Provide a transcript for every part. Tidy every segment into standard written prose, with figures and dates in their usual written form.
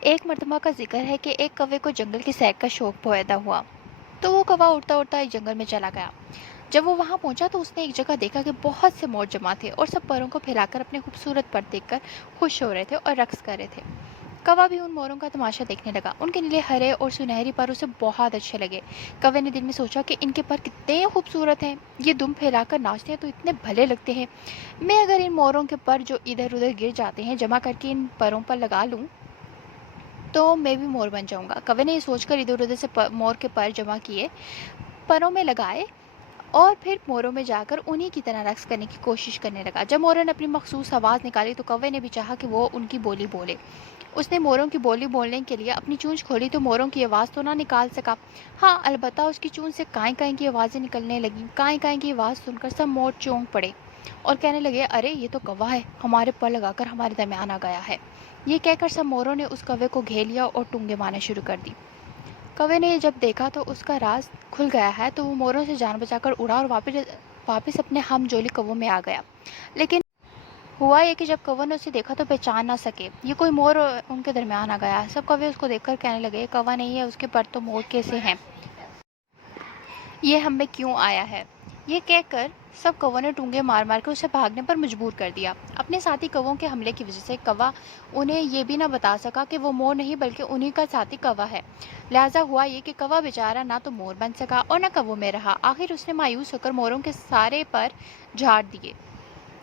ایک مرتبہ کا ذکر ہے کہ ایک کوے کو جنگل کی سیر کا شوق پیدا ہوا، تو وہ کوا اڑتا اڑتا ایک جنگل میں چلا گیا۔ جب وہ وہاں پہنچا تو اس نے ایک جگہ دیکھا کہ بہت سے مور جمع تھے اور سب پروں کو پھیلا کر اپنے خوبصورت پر دیکھ کر خوش ہو رہے تھے اور رقص کر رہے تھے۔ کوا بھی ان موروں کا تماشا دیکھنے لگا، ان کے نیلے ہرے اور سنہری پر اسے بہت اچھے لگے۔ کوے نے دل میں سوچا کہ ان کے پر کتنے خوبصورت ہیں، یہ دم پھیلا کر ناچتے ہیں تو اتنے بھلے لگتے ہیں، میں اگر ان موروں کے پر جو ادھر ادھر گر جاتے ہیں جمع کر کے ان پروں پر لگا لوں تو میں بھی مور بن جاؤں گا۔ کوے نے یہ سوچ کر ادھر ادھر سے مور کے پر جمع کیے، پروں میں لگائے اور پھر موروں میں جا کر انہی کی طرح رقص کرنے کی کوشش کرنے لگا۔ جب موروں نے اپنی مخصوص آواز نکالی تو کوے نے بھی چاہا کہ وہ ان کی بولی بولے۔ اس نے موروں کی بولی بولنے کے لیے اپنی چونچ کھولی تو موروں کی آواز تو نہ نکال سکا، ہاں البتہ اس کی چونچ سے کائیں کائیں کی آوازیں نکلنے لگیں۔ کائیں کائیں کی آواز سن کر سب مور چونک پڑے اور کہنے لگے، ارے یہ تو کوا ہے، ہمارے پر لگا کر ہمارے درمیان آ گیا ہے۔ یہ کہہ کر سب موروں نے اس کوے کو گھیر لیا اور ٹونگے مارنا شروع کر دی۔ کوے نے جب دیکھا تو اس کا راز کھل گیا ہے تو وہ موروں سے جان بچا کر اڑا اور واپس اپنے ہم جولی کووں میں آ گیا۔ لیکن ہوا یہ کہ جب کووں نے اسے دیکھا تو پہچان نہ سکے، یہ کوئی مور ان کے درمیان آ گیا۔ سب کوے اس کو دیکھ کر کہنے لگے، کوا نہیں ہے، اس کے پر تو مور کیسے ہیں، یہ ہم میں کیوں آیا ہے؟ یہ کہہ کر سب کووں نے ٹونگے مار مار کے اسے بھاگنے پر مجبور کر دیا۔ اپنے ساتھی کووں کے حملے کی وجہ سے کوا انہیں یہ بھی نہ بتا سکا کہ وہ مور نہیں بلکہ انہی کا ساتھی کوا ہے۔ لہٰذا ہوا یہ کہ کوا بیچارہ نہ تو مور بن سکا اور نہ کووں میں رہا۔ آخر اس نے مایوس ہو کر موروں کے سارے پر جھاڑ دیے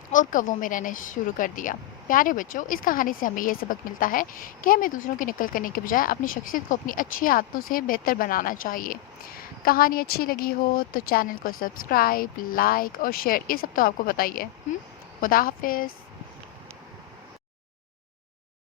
اور کووں میں رہنے شروع کر دیا۔ پیارے بچوں، اس کہانی سے ہمیں یہ سبق ملتا ہے کہ ہمیں دوسروں کی نقل کرنے کے بجائے اپنی شخصیت کو اپنی اچھی عادتوں سے بہتر بنانا چاہیے۔ کہانی اچھی لگی ہو تو چینل کو سبسکرائب، لائک اور شیئر، یہ سب تو آپ کو پتہ ہی ہے۔ خدا حافظ۔